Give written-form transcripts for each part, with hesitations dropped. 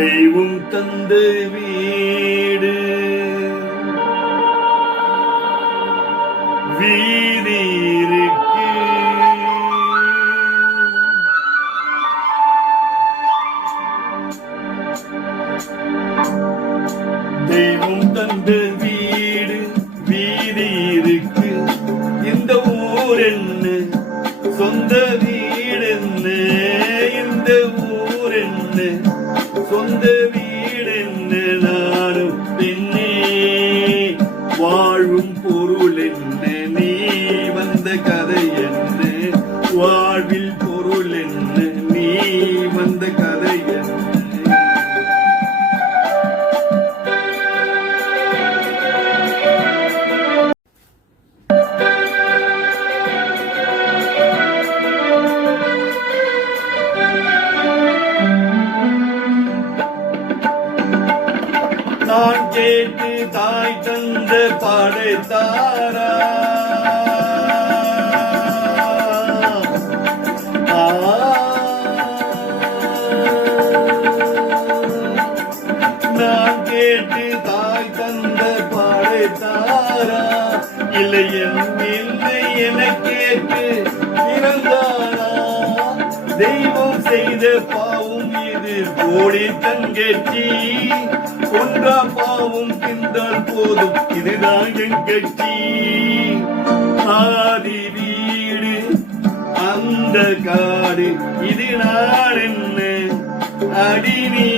தெய்வம் தந்த வீடு வீதி இருக்கு. தெய்வம் தந்த வீடு வீதி இருக்கு. இந்த ஊர் என்ன சொந்த வீடு என்ன, இந்த ஊர் என்ன சொந்த வீடு என்ன, நானும் பெண்ணே வாழும் பொருள் என்ன, நீ வந்த கதை என்ன, வாழ்வில் பொருள் என்ன, நீ வந்த கதை என்ன. நான் கேட்டு தாய் தந்த படைத்தாரா, நான் கேட்டு தாய் தந்த படைத்தாரா, இல்லை இல்லை என கேட்டு இறந்தாரா. தெய்வம் செய்த பாவம் இது கோடி தங்கச்சி, ஒன்றா பாவம் தின்றால் போதும் இதுதான் என் கட்சி. ஆதி வீடு அந்த காடு இது நான் என்ன, அடி நீ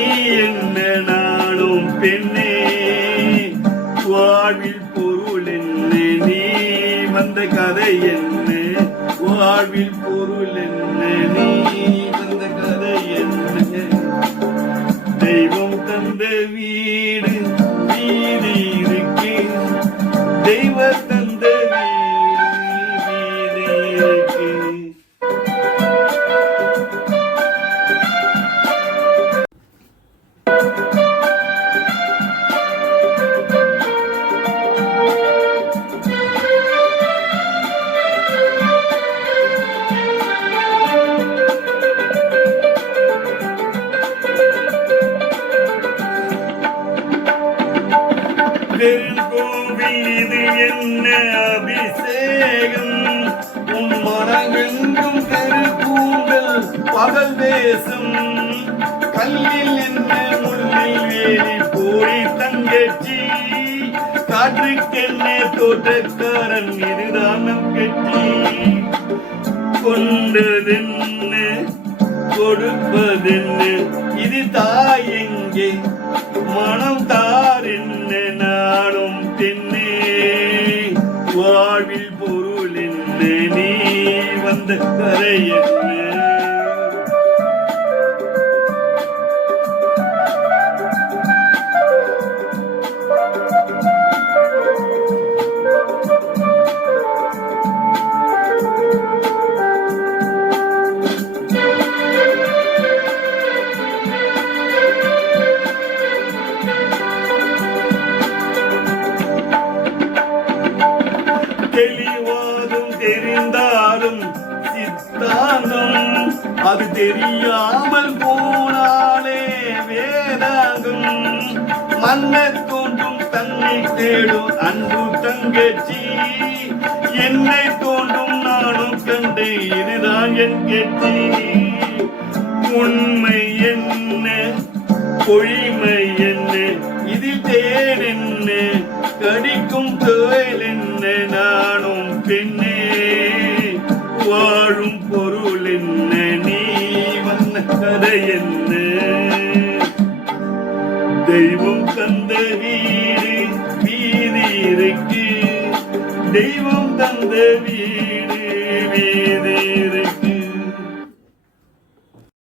என்ன நானும் பெண்ணே வாழ்வில் பொருள் என்ன, நீ வந்த கதை என்ன, வாழ்வில் பொருள் என்ன, நீ வந்த கதை என்ன. தெய்வம் தந்த வீடு வீதி இருக்கு, தெய்வ தந்த வீடு வீதி இருக்கு. கோவில் இது என்ன அபிஷேகம், உன் மனங்கெங்கும் தெருக்கூந்தல் பகல் தேசம், கல்லில் என்ன முள்ளில் வேலி போடி தங்கச்சி, காற்றுக்கென்ன தோட்டக்காரன் இதுதான் நம் கட்சி. கொண்டதென்ன கொடுப்பதென்ன, இது தாய் எங்கே மனம் தார் என்ன, நானும் பெண்ணே வாழ்வில் பொருள் என்ன, நீ வந்த கரை என்ன. தெளிவாதும் தெரிந்தாலும் சித்தாந்தம், அது தெரியாமல் போனாலே வேதாகும். மண்ணை தோன்றும் தன்னை தேடும் அன்பு தங்கச்சி, என்னை தோன்றும் நானும் கண்டு இதுதான் என் கட்சி. உண்மை என்ன பொய்மை என்ன, இதில் தேன் என்ன கடிக்கும் தொழில் என்ன, நானும் பெண்ணே வாழும் பொருள் என்ன, நீ வந்த கதை என்ன. தெய்வம் தந்த வீடு வீதி இருக்கு, தெய்வம் தந்த வீடு வீதி